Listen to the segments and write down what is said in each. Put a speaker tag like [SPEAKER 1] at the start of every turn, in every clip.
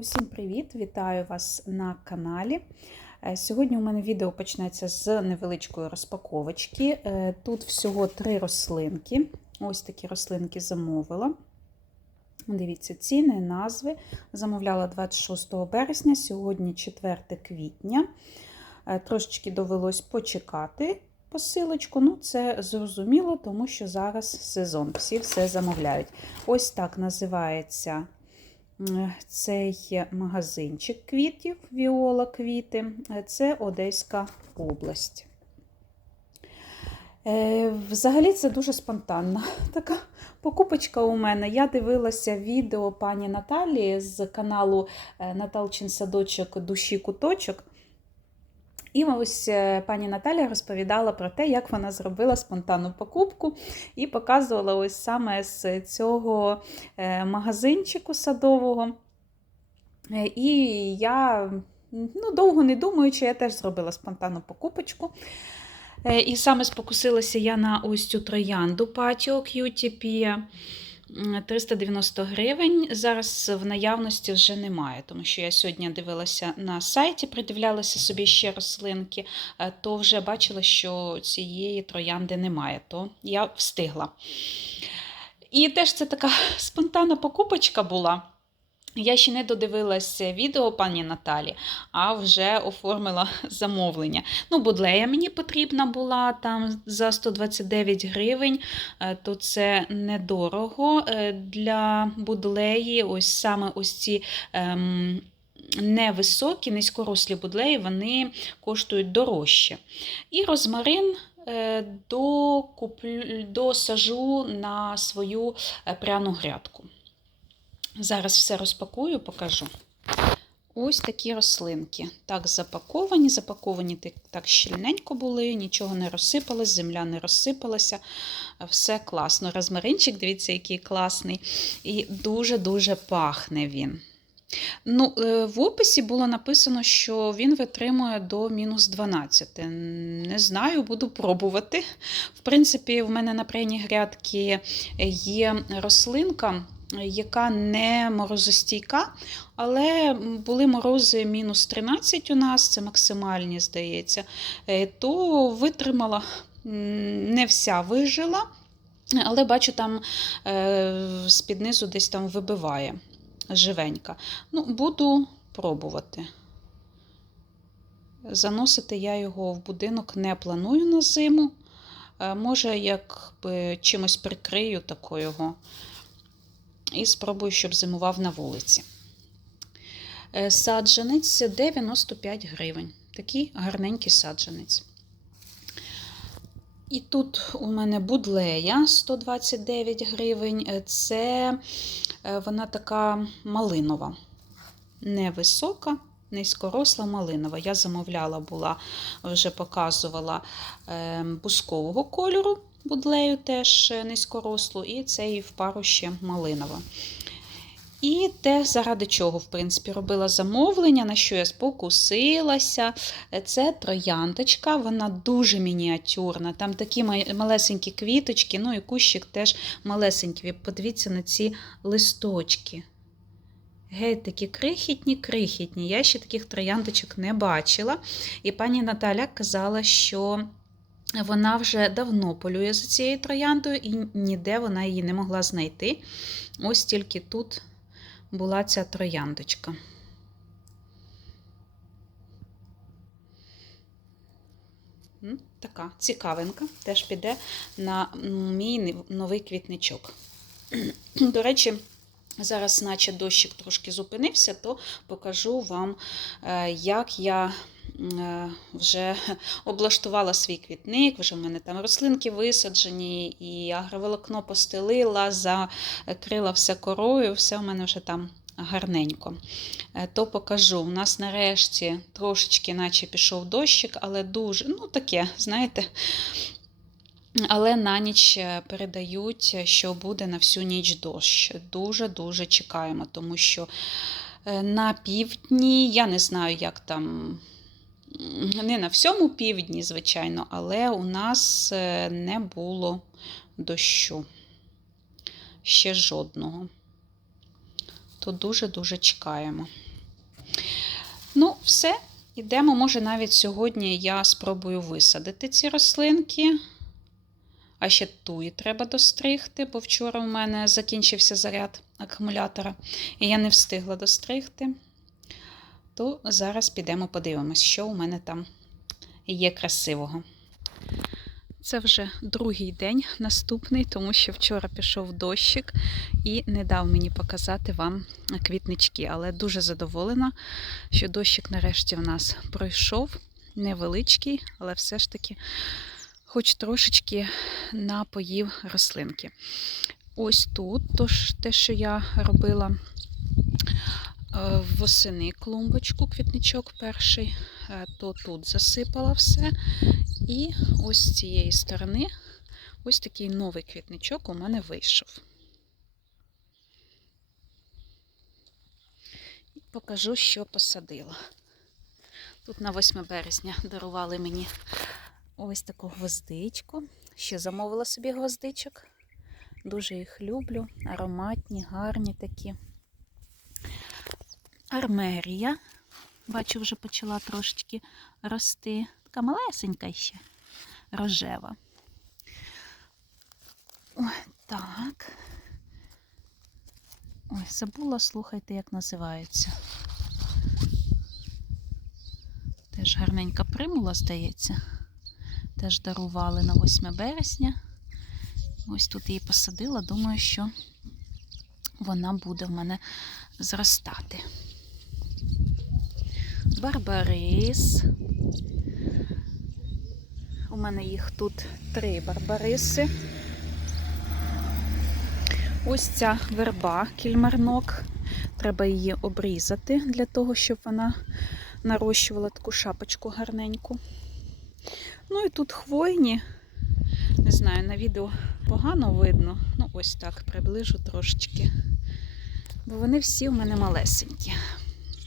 [SPEAKER 1] Усім привіт! Вітаю вас на каналі. Е, Сьогодні у мене відео почнеться з невеличкої розпаковочки. Е, Тут всього три рослинки. Ось такі рослинки замовила. Дивіться, ціни, назви. Замовляла 26 березня, сьогодні 4 квітня. Е, Трошечки довелось почекати посилочку. Ну, це зрозуміло, тому що зараз сезон, всі все замовляють. Ось так називається цей магазинчик квітів, Віола квіти. Це Одеська область. Е, Взагалі це дуже спонтанна така покупочка у мене. Я дивилася відео пані Наталі з каналу е, Наталчин Садочок Душі Куточок. І ось е, пані Наталя розповідала про те, як вона зробила спонтанну покупку і показувала ось саме з цього е, магазинчику садового. Е, І я, ну, довго не думаючи, я теж зробила спонтанну покупочку. І саме спокусилася я на ось цю троянду Patio Pia. 390 гривень. Зараз в наявності вже немає, тому що я сьогодні дивилася на сайті, придивлялася собі ще рослинки, е, то вже бачила, що цієї троянди немає, то я встигла. І теж це така спонтанна покупочка була. Я ще не додивилася відео пані Наталі, а вже оформила замовлення. Ну, будлея мені потрібна була там за 129 гривень, е, то це недорого. Е, Для будлеї, ось саме ось ці. Ем, Невисокі, низькорослі будлеї, вони коштують дорожче. І розмарин е, досажу на свою пряну грядку. Зараз все розпакую, покажу. Ось такі рослинки. Так, запаковані, запаковані так щільненько були, нічого не розсипалось, земля не розсипалася. Все класно. Розмаринчик, дивіться, який класний. І дуже-дуже пахне він. Ну, В описі було написано, що він витримує до мінус 12. Не знаю, буду пробувати. В принципі, в мене на прейні грядки є рослинка яка не морозостійка, але були морози мінус 13 у нас, це максимальні, здається, е, то витримала, не вся вижила, але бачу, там е, з-під низу десь там вибиває живенька. Ну, Буду пробувати. Заносити я його в будинок не планую на зиму. Е, може, якби чимось прикрию тако його і спробую, щоб зимував на вулиці. Е, саджанець 95 гривень. Такий гарненький саджанець. І тут у мене будлея 129 гривень. Е, це е, вона така малинова, невисока, низькоросла малинова. Я замовляла, була, вже показувала бускового кольору будлею теж низькорослу, і цей в пару ще малинова. І те, заради чого, в принципі, робила замовлення, на що я спокусилася. Це трояндочка, вона дуже мініатюрна. Там такі малесенькі квіточки, ну і кущик теж малесенький. Подивіться на ці листочки. Геть такі крихітні, крихітні. Я ще таких трояндочок не бачила. І пані Наталя казала, що вона вже давно полює за цією трояндою, і ніде вона її не могла знайти. Ось тільки тут була ця трояндочка. Така цікавинка, теж піде на мій новий квітничок. До речі, зараз, наче дощик трошки зупинився, то покажу вам, е, як я вже облаштувала свій квітник, вже в мене там рослинки висаджені, і агроволокно постелила, закрила все корою, все в мене вже там гарненько. Е, то покажу. У нас нарешті трошечки, наче пішов дощик, але дуже, ну таке, знаєте. Але на ніч е, передають, що буде на всю ніч дощ. Дуже-дуже чекаємо, тому що на півдні я не знаю, як там не на всьому півдні, звичайно, але у нас е, не було дощу. Ще жодного. То дуже-дуже чекаємо. Ну, все, ідемо. Може, навіть сьогодні я спробую висадити ці рослинки. А ще туї треба достригти, бо вчора у мене закінчився заряд акумулятора, і я не встигла достригти. То зараз підемо подивимось, що у мене там є красивого. Це вже другий день наступний, тому що вчора пішов дощик і не дав мені показати вам квітнички. Але дуже задоволена, що дощик нарешті в нас пройшов. Невеличкий, але все ж таки, хоч трошечки напоїв рослинки. Ось тут, тож те, що я робила восени клумбочку, квітничок перший, е, то тут засипала все. І ось з цієї сторони ось такий новий квітничок у мене вийшов. І покажу, що посадила. Тут на 8 березня дарували мені ось таку гвоздичку. Ще замовила собі гвоздичок. Дуже їх люблю. Ароматні, гарні такі. Армерія. Бачу, вже почала трошечки рости. Така малесенька ще, рожева. Ой, так. Ой, забула, слухайте, як називається. Теж гарненька примула, здається. Теж дарували на 8 березня. Ось тут її посадила. Думаю, що вона буде в мене зростати. Барбарис. У мене їх тут три барбариси. Ось ця верба кільмарнок. Треба її обрізати для того, щоб вона нарощувала таку шапочку гарненьку. Ну і тут хвойні. Не знаю, на відео погано видно. Ну, ось так приближу трошечки. Бо вони всі у мене малесенькі.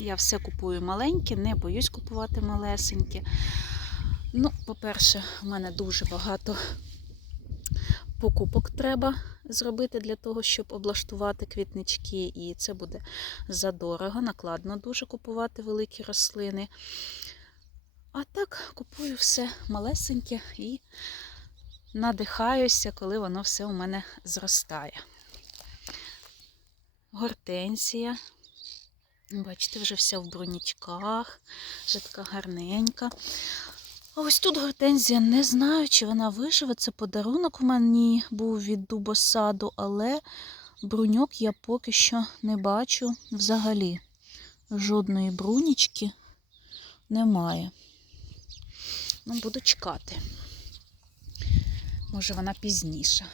[SPEAKER 1] Я все купую маленьке, не боюсь купувати малесеньке. Ну, по-перше, в мене дуже багато покупок треба зробити для того, щоб облаштувати квітнички, і це буде задорого, накладно дуже купувати великі рослини. А так купую все малесеньке і надихаюся, коли воно все у мене зростає. Гортензія. Бачите, вже вся в бронічках, вже така гарненька. А ось тут гортензія, не знаю, чи вона виживе. Це подарунок у мені був від дубосаду, але бруньок я поки що не бачу взагалі. Жодної брунічки немає. Ну, буду чекати. Може, вона пізніша.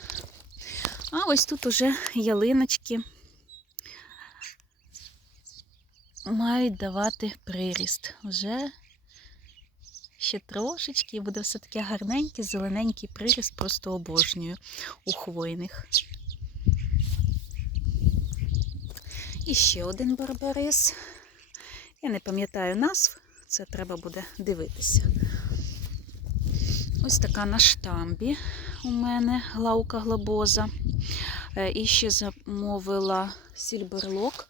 [SPEAKER 1] А ось тут уже ялиночки мають давати приріст. Вже ще трошечки і буде все таке гарненький, зелененький приріст, просто обожнюю у хвойних. І ще один барбарис. Я не пам'ятаю назв, це треба буде дивитися. Ось така на штамбі у мене глаука глобоза. Е, І ще замовила сільберлок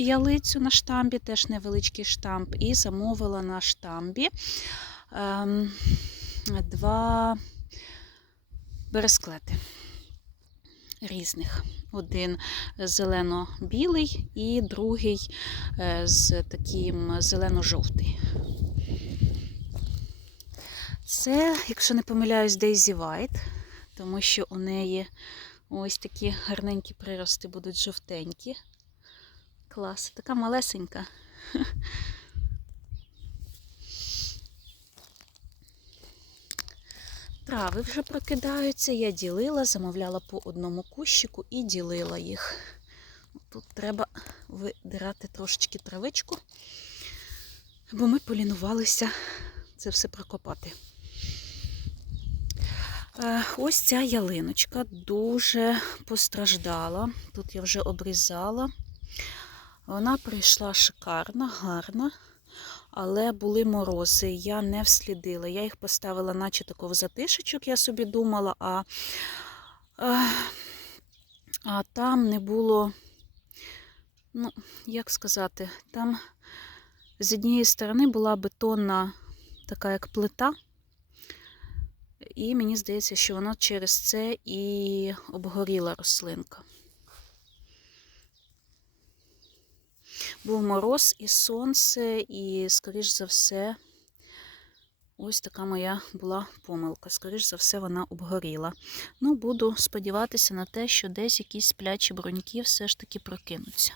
[SPEAKER 1] ялицю на штамбі, теж невеличкий штамп, і замовила на штамбі ем, два бересклети різних. Один зелено-білий і другий е, з таким зелено-жовтий. Це, якщо не помиляюсь, Daisy White, тому що у неї ось такі гарненькі прирости будуть жовтенькі. Клас, така малесенька. Трави вже прокидаються, я ділила, замовляла по одному кущику і ділила їх. Тут треба видирати трошечки травичку, бо ми полінувалися це все прокопати. Е, Ось ця ялиночка дуже постраждала. Тут я вже обрізала. Вона прийшла шикарна, гарна, але були морози. Я не вслідила. Я їх поставила, наче тако в затишечок, я собі думала, а, а, а там не було, ну, як сказати, там з однієї сторони була бетонна така як плита, і мені здається, що воно через це і обгоріла рослинка. Був мороз і сонце, і, скоріш за все, ось така моя була помилка. Скоріш за все, вона обгоріла. Ну, буду сподіватися на те, що десь якісь сплячі бруньки все ж таки прокинуться.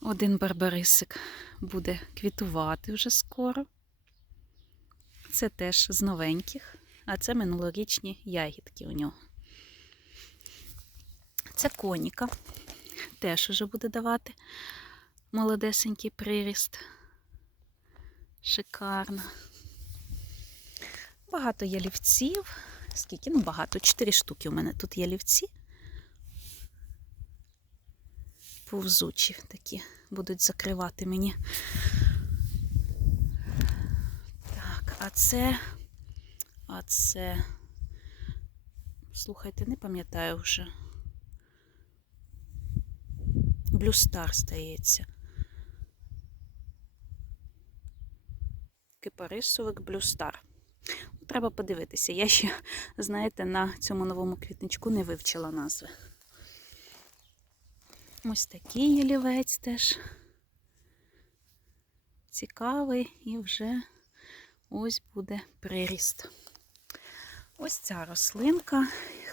[SPEAKER 1] Один барбарисик буде квітувати вже скоро. Це теж з новеньких, а це минулорічні ягідки у нього. Це коніка. Теж уже буде давати молодесенький приріст. Шикарно. Багато ялівців. Скільки? Ну, багато. Чотири штуки у мене тут ялівці. Повзучі такі будуть закривати мені. Так, а це. А це. Слухайте, не пам'ятаю вже. Блюстар, здається. Кипарисовик блюстар. Треба подивитися. Я ще, знаєте, на цьому новому квітничку не вивчила назви. Ось такий ялівець теж цікавий і вже ось буде приріст. Ось ця рослинка.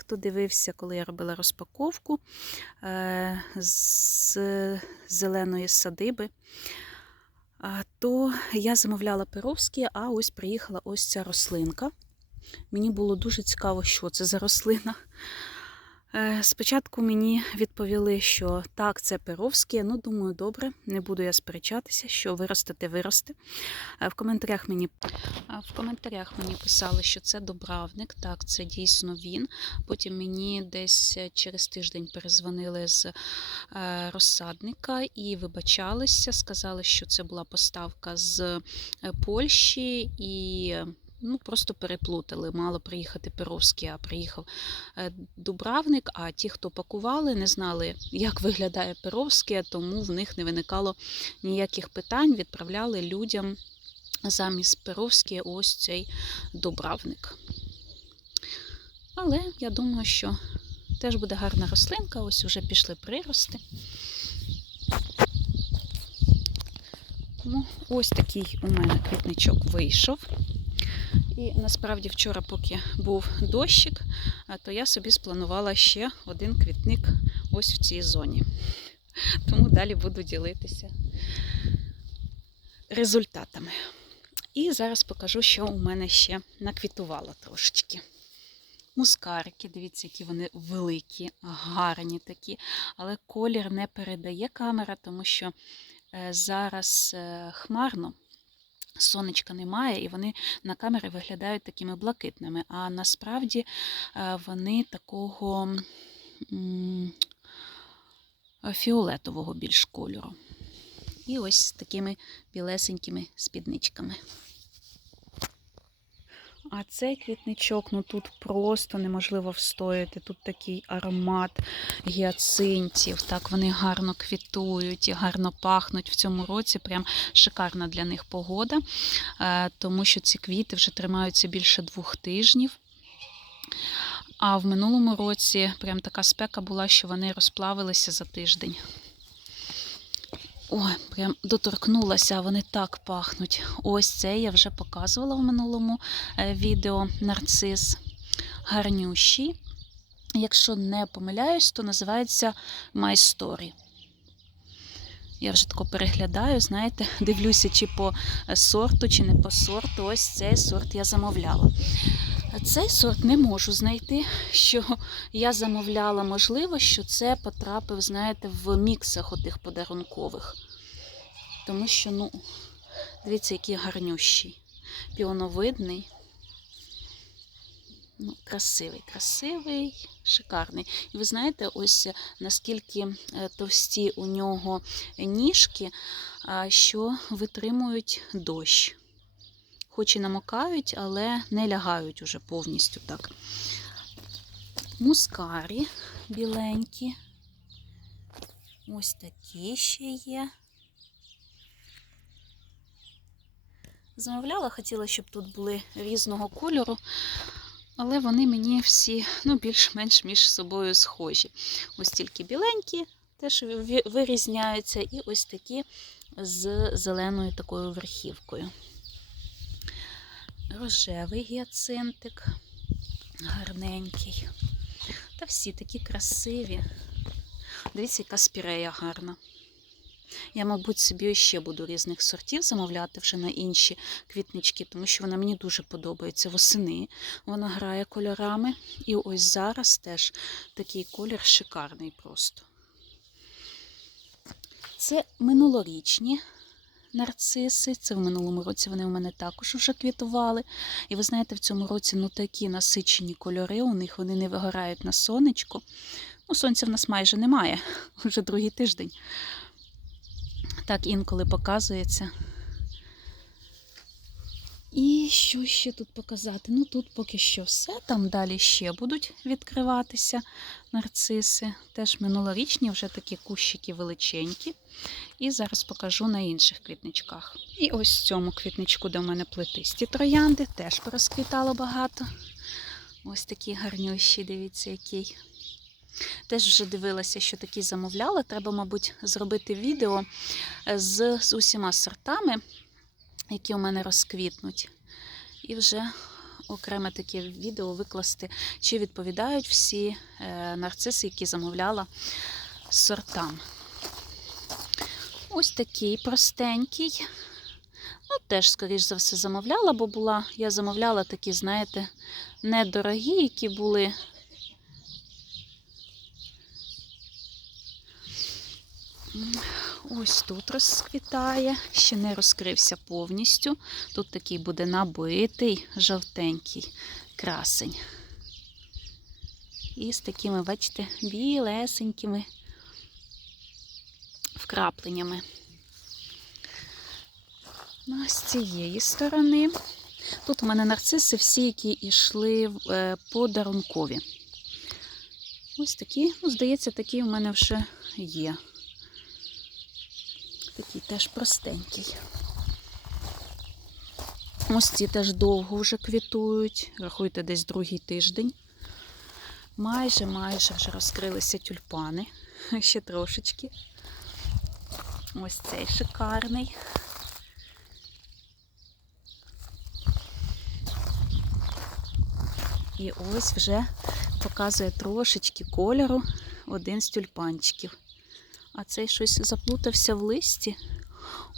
[SPEAKER 1] Хто дивився, коли я робила розпаковку е, з зеленої садиби, то я замовляла перовські, а ось приїхала ось ця рослинка. Мені було дуже цікаво, що це за рослина. Е, Спочатку мені відповіли, що так, це перовське. Ну, думаю, добре, не буду я сперечатися, що виросте. Е, В коментарях мені е, в коментарях мені писали, що це добравник. Так, це дійсно він. Потім мені десь через тиждень перезвонили з е, розсадника і вибачалися, сказали, що це була поставка з е, Польщі і. Ну, просто переплутали. Мало приїхати Перовський, а приїхав е, Дубравник. А ті, хто пакували, не знали, як виглядає Перовське, тому в них не виникало ніяких питань. Відправляли людям замість Перовське ось цей Дубравник. Але я думаю, що теж буде гарна рослинка. Ось вже пішли прирости. Тому ось такий у мене квітничок вийшов. І насправді вчора, поки був дощик, то я собі спланувала ще один квітник ось в цій зоні. Тому далі буду ділитися результатами. І зараз покажу, що у мене ще наквітувало трошечки. Мускарики, дивіться, які вони великі, гарні такі, але колір не передає камера, тому що зараз хмарно сонечка немає, і вони на камері виглядають такими блакитними. А насправді вони такого фіолетового більш кольору. І ось з такими білесенькими спідничками. А цей квітничок, ну тут просто неможливо встояти. Тут такий аромат гіацинтів. Так, вони гарно квітують і гарно пахнуть в цьому році. Прям шикарна для них погода, тому що ці квіти вже тримаються більше двох тижнів. А в минулому році прям така спека була, що вони розплавилися за тиждень. Ой, прям доторкнулася, вони так пахнуть. Ось це я вже показувала в минулому відео нарцис. Гарнющий. Якщо не помиляюсь, то називається My Story. Я вже тако переглядаю, знаєте, дивлюся, чи по сорту, чи не по сорту. Ось цей сорт я замовляла. Цей сорт не можу знайти, що я замовляла, можливо, що це потрапив, знаєте, в міксах отих подарункових. Тому що, ну, дивіться, який гарнющий. Піоновидний. Ну, Красивий, красивий, шикарний. І ви знаєте, ось наскільки товсті у нього ніжки, що витримують дощ хоч і намокають, але не лягають уже повністю так. Мускарі біленькі. Ось такі ще є. Замовляла, хотіла, щоб тут були різного кольору, але вони мені всі ну, більш-менш між собою схожі. Ось тільки біленькі, теж вирізняються, і ось такі з зеленою такою верхівкою. Рожевий гіацинтик, гарненький. Та всі такі красиві. Дивіться, яка спірея гарна. Я, мабуть, собі ще буду різних сортів замовляти вже на інші квітнички, тому що вона мені дуже подобається восени. Вона грає кольорами. І ось зараз теж такий колір шикарний просто. Це минулорічні нарциси. Це в минулому році вони у мене також вже квітували. І ви знаєте, в цьому році ну такі насичені кольори, у них вони не вигорають на сонечку. Ну, сонця в нас майже немає, вже другий тиждень. Так інколи показується. І що ще тут показати? Ну тут поки що все. Там далі ще будуть відкриватися нарциси. Теж минулорічні, вже такі кущики величенькі. І зараз покажу на інших квітничках. І ось в цьому квітничку, де в мене плетисті троянди, теж порозквітало багато. Ось такі гарнющі, дивіться, який. Теж вже дивилася, що такі замовляла. Треба, мабуть, зробити відео з, з усіма сортами, які у мене розквітнуть. І вже окреме таке відео викласти, чи відповідають всі е, нарциси, які замовляла сортам. Ось такий простенький. Ну, теж, скоріш за все, замовляла, бо була, я замовляла такі, знаєте, недорогі, які були Ось тут розквітає, ще не розкрився повністю. Тут такий буде набитий, жовтенький красень. І з такими, бачите, білесенькими вкрапленнями. Ну, з цієї сторони. Тут у мене нарциси всі, які йшли е, подарункові. Ось такі, ну, здається, такі у мене вже є. Такий теж простенький. Ось ці теж довго вже квітують. Рахуйте, десь другий тиждень. Майже, майже вже розкрилися тюльпани. Ще трошечки. Ось цей шикарний. І ось вже показує трошечки кольору один з тюльпанчиків. А цей щось заплутався в листі.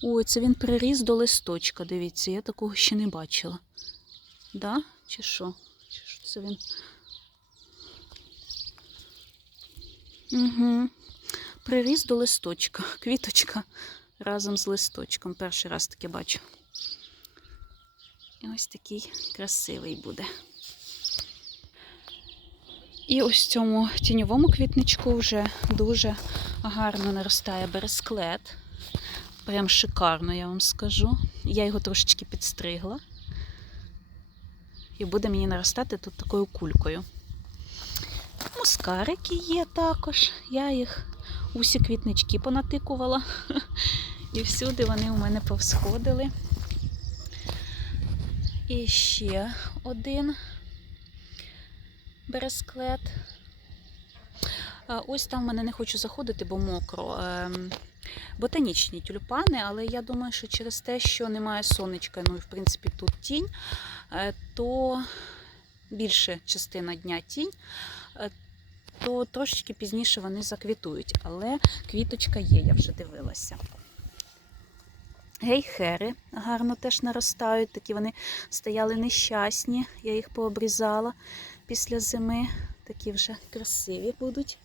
[SPEAKER 1] Ой, це він приріс до листочка. Дивіться, я такого ще не бачила. Да? Чи що? Чи що це він? Угу. Приріс до листочка. Квіточка разом з листочком. Перший раз таке бачу. І ось такий красивий буде. І ось цьому тіньовому квітничку вже дуже гарно наростає бересклет. Прям шикарно, я вам скажу. Я його трошечки підстригла. І буде мені наростати тут такою кулькою. Мускарики є також. Я їх усі квітнички понатикувала. І всюди вони у мене повсходили. І ще один бересклет. А, Ось там в мене не хочу заходити, бо мокро. Ем, Ботанічні тюльпани, але я думаю, що через те, що немає сонечка, ну і в принципі тут тінь, е, то більша частина дня тінь, е, то трошечки пізніше вони заквітують. Але квіточка є, я вже дивилася. Гейхери гарно теж наростають, такі вони стояли нещасні, я їх пообрізала після зими. Такі вже красиві будуть.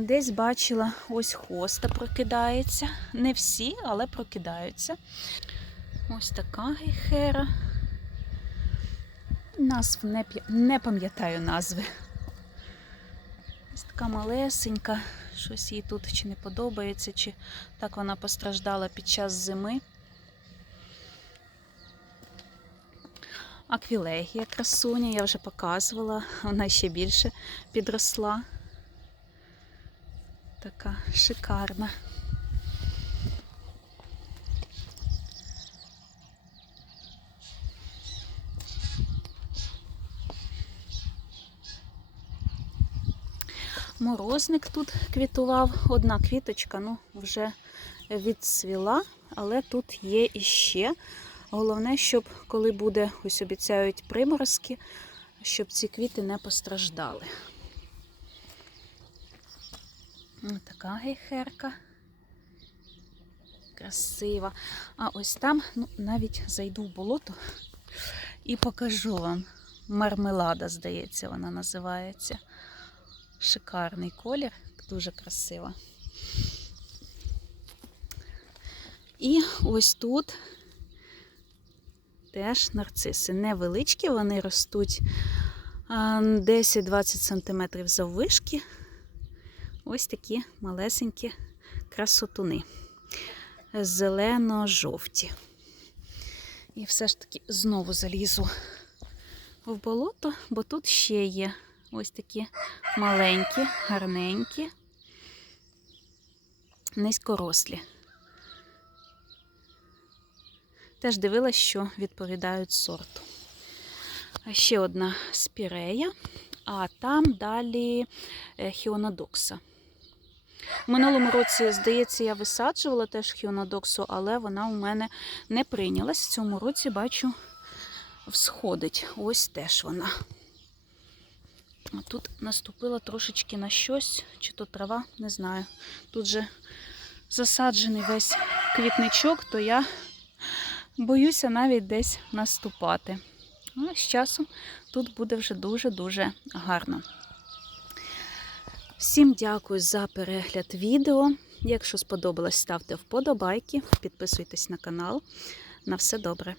[SPEAKER 1] Десь бачила, ось хоста прокидається. Не всі, але прокидаються. Ось така гейхера. Назв не, не пам'ятаю назви. Ось така малесенька. Щось їй тут чи не подобається, чи так вона постраждала під час зими. Аквілегія красуня, я вже показувала, вона ще більше підросла. Така шикарна. Морозник тут квітував. Одна квіточка, ну, вже відцвіла, але тут є іще. Головне, щоб коли буде, ось обіцяють приморозки, щоб ці квіти не постраждали. Ось така гейхерка. Красива. А ось там, ну, навіть зайду в болото і покажу вам. Мармелада, здається, вона називається. Шикарний колір, дуже красива. І ось тут теж нарциси. Невеличкі, вони ростуть 10-20 см заввишки. Ось такі малесенькі красотуни. Зелено-жовті. І все ж таки знову залізу в болото, бо тут ще є ось такі маленькі, гарненькі, низькорослі. Теж дивилась, що відповідають сорту. Ще одна спірея, а там далі е, хіонодокса. Минулому році, здається, я висаджувала теж хіонодоксу, але вона у мене не прийнялась. В цьому році бачу, всходить. Ось теж вона. Тут наступила трошечки на щось, чи то трава, не знаю. Тут же засаджений весь квітничок, то я боюся навіть десь наступати. А з часом тут буде вже дуже-дуже гарно. Всім дякую за перегляд відео. Якщо сподобалось, ставте вподобайки, підписуйтесь на канал. На все добре!